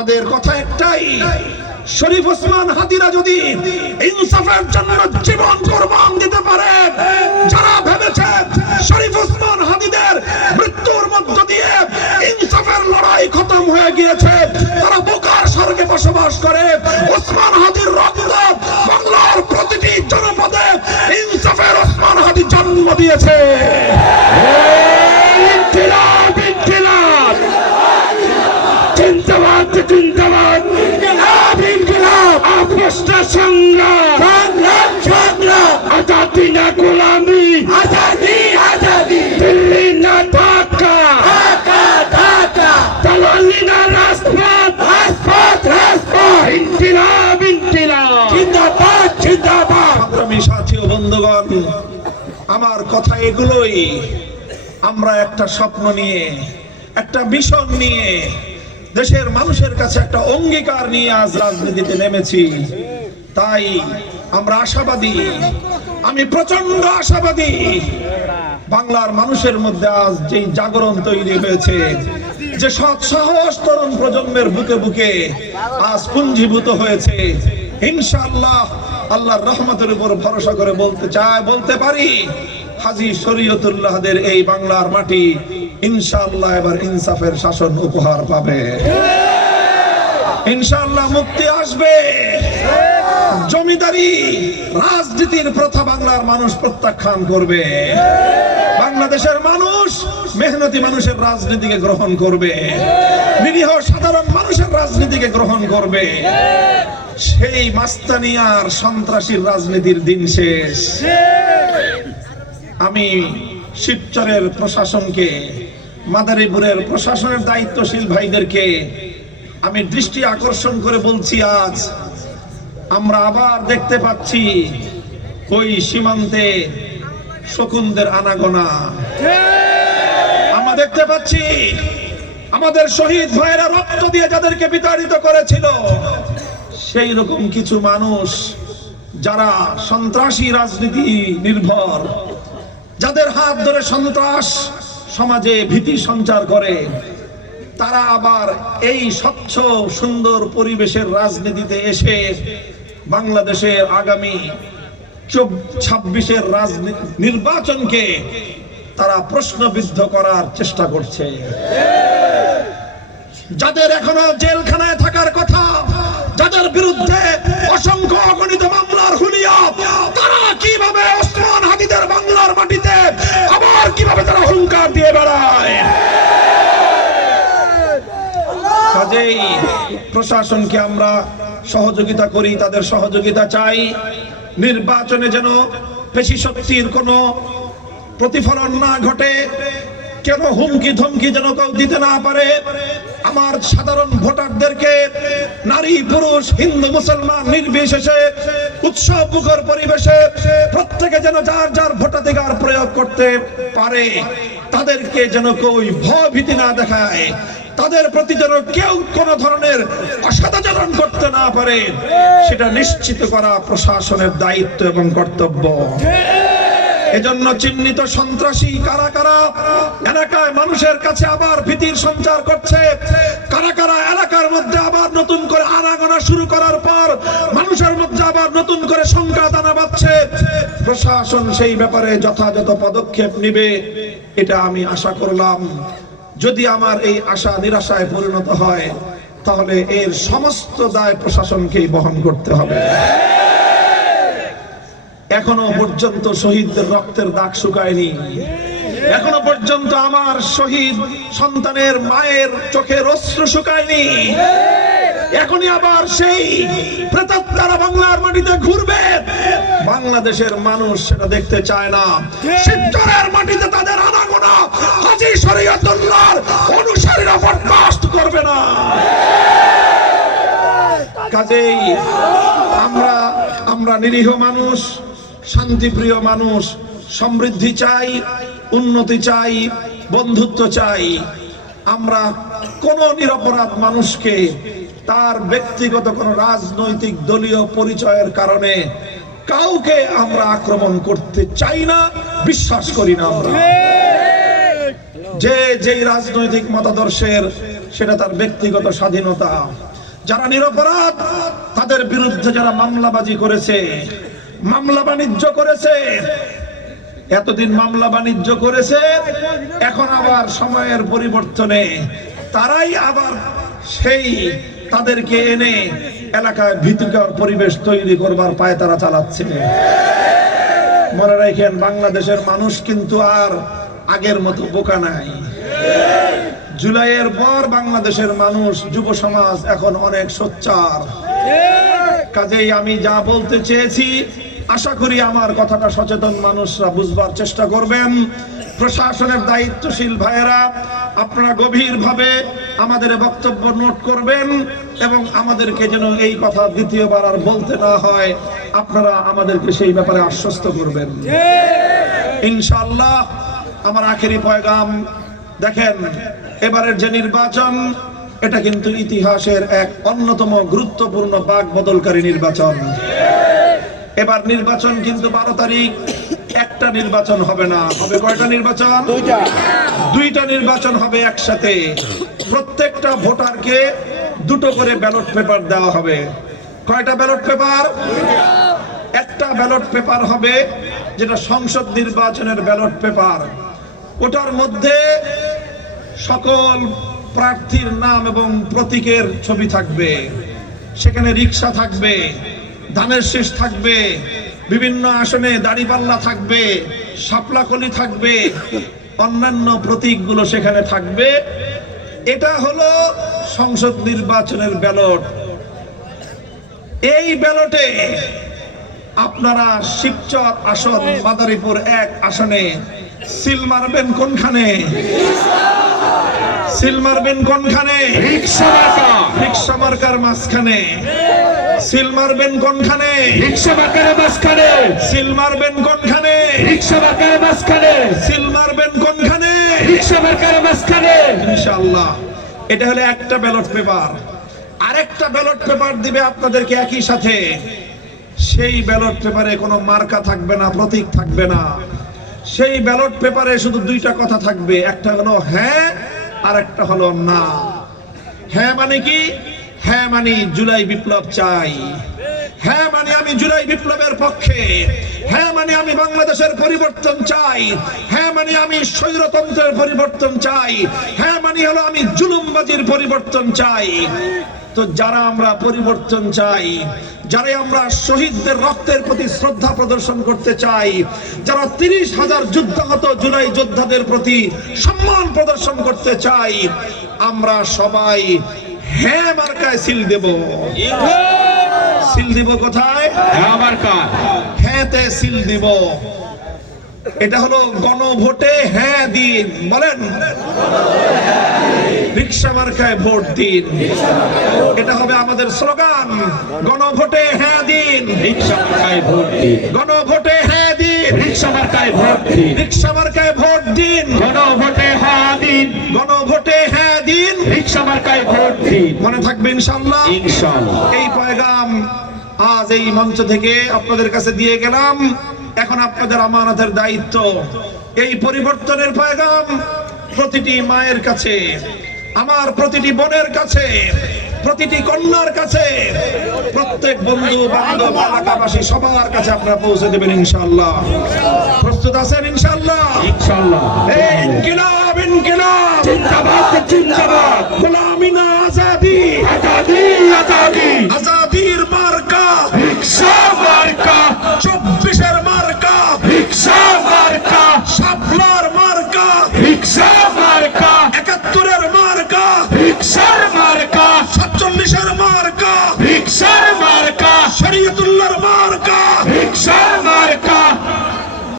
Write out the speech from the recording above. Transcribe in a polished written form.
আমাদের কথা একটাই, শরীফ ওসমান হাদিরা যদি ইনসাফের জন্য জীবন কুরবান দিতে পারে, যারা ভেবেছে শরীফ ওসমান হাদিদের মৃত্যুর মধ্য দিয়ে ইনসাফের লড়াই খতম হয়ে গিয়েছে, তারা বোকার স্বর্গে বসবাস করে। ওসমান হাদির রক্ত বাংলার প্রতিটি জনপদে ইনসাফের ওসমান হাদি জন্ম দিয়েছে। জিন্দাবাদ আজাদি না গোলামি, দিল্লি না ঢাকা, দালালি না রাজপথ, ইনকিলাব জিন্দাবাদ। সংগ্রামী সাথী ও বন্ধুগণ, আমার কথা এগুলোই। আমরা একটা স্বপ্ন নিয়ে, একটা মিশন নিয়ে, দেশের মানুষের কাছে একটা অঙ্গীকার নিয়ে আজ রাজনীতিতে নেমেছি। তাই আমরা আশাবাদী, আমি প্রচন্ড আশাবাদী। বাংলার মানুষের মধ্যে আজ যে জাগরণ তৈরি হয়েছে, যে সৎ সাহস তরুণ প্রজন্মের বুকে বুকে আজ পুঞ্জীভূত হয়েছে, ইনশাআল্লাহ আল্লাহর রহমতের উপর ভরসা করে বলতে পারি, হাজী শরীয়তুল্লাহদের এই বাংলার মাটি ইনশাআল্লাহ এবার ইনসাফের শাসন উপহার পাবে। ইনশাআল্লাহ মুক্তি আসবে। জমিদারি রাজনীতির প্রথা বাংলার মানুষ প্রত্যাখ্যান করবে। বাংলাদেশের মানুষ মেহনতি মানুষের রাজনীতিকে গ্রহণ করবে, নিরীহ সাধারণ মানুষের রাজনীতিকে গ্রহণ করবে। সেই মাস্তানিয়ার সন্ত্রাসীর রাজনীতির দিন শেষ। আমি শিবচরের প্রশাসনকে, মাদারীপুরের প্রশাসনের দায়িত্বশীল ভাইদেরকে আমি দৃষ্টি আকর্ষণ করে বলছি, আজ আমরা আবার দেখতে পাচ্ছি ওই সীমান্তে শকুনদের আনাগোনা। আমরা দেখতে পাচ্ছি আমাদের শহীদ ভাইয়েরা রক্ত দিয়ে যাদেরকে বিতাড়িত করেছিল, সেই রকম কিছু মানুষ যারা সন্ত্রাসী রাজনীতি নির্ভর, যাদের হাত ধরে সন্ত্রাস সমাজে ভীতি সঞ্চার করে, তারা আবার এই স্বচ্ছ সুন্দর পরিবেশের রাজনীতিতে এসে বাংলাদেশের আগামী 26-এর নির্বাচনকে তারা প্রশ্নবিদ্ধ করার চেষ্টা করছে। যাদের এখনো জেলখানায় থাকার কথা, যাদের বিরুদ্ধে অসংখ্য অগণিত মামলার হুলিয়া, তারা কিভাবে ওসমান হাদিদের বাংলার মাটিতে আবার কিভাবে তারা হুঙ্কার দিয়ে বেড়ায়। কাজেই প্রশাসনকে আমরা সহযোগিতা করি, তাদের সহযোগিতা চাই। নির্বাচনে যেন পেশি শক্তির কোনো প্রতিফলন না ঘটে, কেন হুমকি ধমকি যেন কেউ দিতে না পারে। আমার সাধারণ ভোটারদেরকে, নারী পুরুষ হিন্দু মুসলমান নির্বিশেষে উৎসব মুখর পরিবেশে প্রত্যেকে যেন যার যার ভোটাধিকার প্রয়োগ করতে পারে, তাদেরকে যেন কেউ ভয় ভীতি না দেখায়, তাদের প্রতি যেন কেউ কোন ধরনের অসদাচরণ করতে না পারে, সেটা নিশ্চিত করা প্রশাসনের দায়িত্ব এবং কর্তব্য। এজন্য চিহ্নিত সন্ত্রাসী কারা কারা এলাকায় মানুষের কাছে আবার ভীতির সঞ্চার করছে, কারা কারা এলাকার মধ্যে আবার নতুন করে আনাগোনা শুরু করার পর মানুষের মধ্যে আবার নতুন করে শঙ্কা দানা বাঁধছে, প্রশাসন সেই ব্যাপারে যথাযথ পদক্ষেপ নেবে, এটা আমি আশা করলাম। যদি আমার এই আশা নিরাশায় পরিণত হয়, তাহলে এর সমস্ত দায় প্রশাসনকেই বহন করতে হবে। এখনো পর্যন্ত শহীদদের রক্তের দাগ শুকায়নি, এখনো পর্যন্ত আমার শহীদ সন্তানের মায়ের চোখের অশ্রু শুকায়নি। এখনই আবার সেই প্রেতাত্মারা বাংলার মাটিতে ঘুরবে। বাংলাদেশের মানুষ সেটা দেখতে চায় না। শিবচরের মাটিতে তাদের আনাগোনা হাজী শরীয়তুল্লাহর অনুসারীরা বরদাস্ত করবে না। কাজেই আমরা নিরীহ মানুষ, শান্তিপ্রিয় মানুষ, সমৃদ্ধি চাই, উন্নতি চাই, বন্ধুত্ব চাই। আমরা কোন নিরপরাধ মানুষকে তার ব্যক্তিগত কোন রাজনৈতিক দলীয় পরিচয়ের কারণে কাউকে আমরা আক্রমণ করতে চাই না, বিশ্বাস করি না। আমরা যে যেই রাজনৈতিক মতাদর্শের, সেটা তার ব্যক্তিগত স্বাধীনতা। যারা নিরপরাধ তাদের বিরুদ্ধে যারা মামলাবাজি করেছে, মামলা বাণিজ্য করেছে, এতদিন মামলা বাণিজ্য করেছে, এখন আবার সময়ের পরিবর্তনে তারাই আবার সেই তাদেরকে এনে এলাকায় ভীতিকর পরিবেশ তৈরি করবার পায় তারা চালাচ্ছে। মনে রাখেন, বাংলাদেশের মানুষ কিন্তু আর আগের মতো বোকা নাই। জুলাইয়ের পর বাংলাদেশের মানুষ, যুব সমাজ এখন অনেক সোচ্চার। কাজেই আমি যা বলতে চেয়েছি, আশা করি আমার কথাটা সচেতন মানুষরা বুঝবার চেষ্টা করবেন। প্রশাসনের দায়িত্বশীল ভাইয়েরা, আপনারা গভীরভাবে আমাদের বক্তব্য নোট করবেন এবং আমাদেরকে যেন এই কথা দ্বিতীয়বার আর বলতে না হয়, আপনারা আমাদেরকে সেই ব্যাপারে আশ্বস্ত করবেন ইনশাআল্লাহ। আমার আখেরি পয়গাম, দেখেন এবারের যে নির্বাচন, এটা কিন্তু ইতিহাসের এক অন্যতম গুরুত্বপূর্ণ বাক বদলকারী নির্বাচন। এবার নির্বাচন কিন্তু 12 তারিখ একটা নির্বাচন হবে না, হবে কয়টা নির্বাচন? দুইটা নির্বাচন হবে একসাথে। প্রত্যেকটা ভোটারকে দুটো করে ব্যালট পেপার দেওয়া হবে। কয়টা ব্যালট পেপার? একটা ব্যালট পেপার হবে যেটা সংসদ নির্বাচনের ব্যালট পেপার। ওটার মধ্যে সকল প্রার্থীর নাম এবং প্রতীকের ছবি থাকবে। সেখানে রিক্সা থাকবে, ধানের শীষ থাকবে, বিভিন্ন আসনে দাড়িপাল্লা থাকবে, শাপলাকলি থাকবে, অন্যান্য প্রতীকগুলো সেখানে থাকবে। এটা হলো সংসদ নির্বাচনের ব্যালট। এই ব্যালটে আপনারা শিবচর আসন, মাদারীপুর 1 আসনে সিল মারবেন কোনখানে? সিল মারবেন কোনখানে? রিক্সা মার্কার মাঝখানে। সিল মারবেন কোনখানে? রিক্সা মার্কার মাঝখানে। সিল মারবেন কোনখানে? রিক্সা মার্কার মাঝখানে। সিল মারবেন কোনখানে? রিক্সা মার্কার মাঝখানে। ইনশাআল্লাহ। এটা হলো একটা ব্যালট পেপার। আরেকটা ব্যালট পেপার দিবে আপনাদেরকে একই সাথে। সেই ব্যালট পেপারে কোনো মার্কা থাকবে না, প্রতীক থাকবে না। সেই ব্যালট পেপারে শুধু দুইটা কথা থাকবে, একটা হলো হ্যাঁ আর একটা হলো না। হ্যাঁ মানে কি? হ্যাঁ মানে জুলাই বিপ্লব চাই। হ্যাঁ মানে আমি জুলাই বিপ্লবের পক্ষে। হ্যাঁ মানে আমি বাংলাদেশের পরিবর্তন চাই। হ্যাঁ মানে আমি স্বৈরতন্ত্রের পরিবর্তন চাই। হ্যাঁ মানে হলো আমি জুলুমবাজির পরিবর্তন চাই। তো যারা আমরা পরিবর্তন চাই, যারা আমরা শহীদদের রক্তের প্রতি শ্রদ্ধা প্রদর্শন করতে চাই, যারা 30,000 যুদ্ধাহত জুলাই যোদ্ধাদের প্রতি সম্মান প্রদর্শন করতে চাই, আমরা সবাই হ্যাঁ মার্কায় সিল দেব। সিল দিব কোথায়? হ্যাঁ মার্কা। হ্যাঁতে সিল দিব। এটা হলো গণভোটে হ্যাঁ দিন। বলেন, রিক্সা মার্কায় ভোট দিন। এটা হবে আমাদের স্লোগান, গণভোটে হ্যাঁ দিন, রিক্সা মার্কায় ভোট দিন। গণভোটে হ্যাঁ দিন, রিক্সা মার্কায় ভোট দিন। রিক্সা মার্কায় ভোট দিন, গণভোটে হ্যাঁ দিন। গণভোটে হ্যাঁ দিন, রিক্সা মার্কায় ভোট দিন। মনে থাকবে ইনশাআল্লাহ। ইনশাআল্লাহ। এই পয়গাম আজ এই মঞ্চ থেকে আপনাদের কাছে দিয়ে গেলাম। এখন আপনাদের আমানতের দায়িত্ব এই পরিবর্তনের পয়গাম প্রতিটি মায়ের কাছে, আমার প্রতিটি বোনের কাছে, প্রতিটি কন্যার কাছে, প্রত্যেক বন্ধু বান্ধব এলাকাবাসী সবার কাছে আপনারা পৌঁছে দেবেন ইনশাআল্লাহ। প্রস্তুত আছেন ইনশাআল্লাহ? ইনশাআল্লাহ। এই ইনকিলাব, ইনকিলাব জিন্দাবাদ, জিন্দাবাদ। গোলামি না আজাদি, আজাদি, আজাদি। আজাদির মার্কা রিক্সা মার্কা। 24-এর মার্কা রিক্সা মার্কা। শাপলার মার্কা রিক্সা মার্কা। 71-এর মার্কা রিক্সার মার্কা। 47-এর মার্কা রিক্সার মার্কা। শরীয়তুল্লাহর মার্কা রিক্সার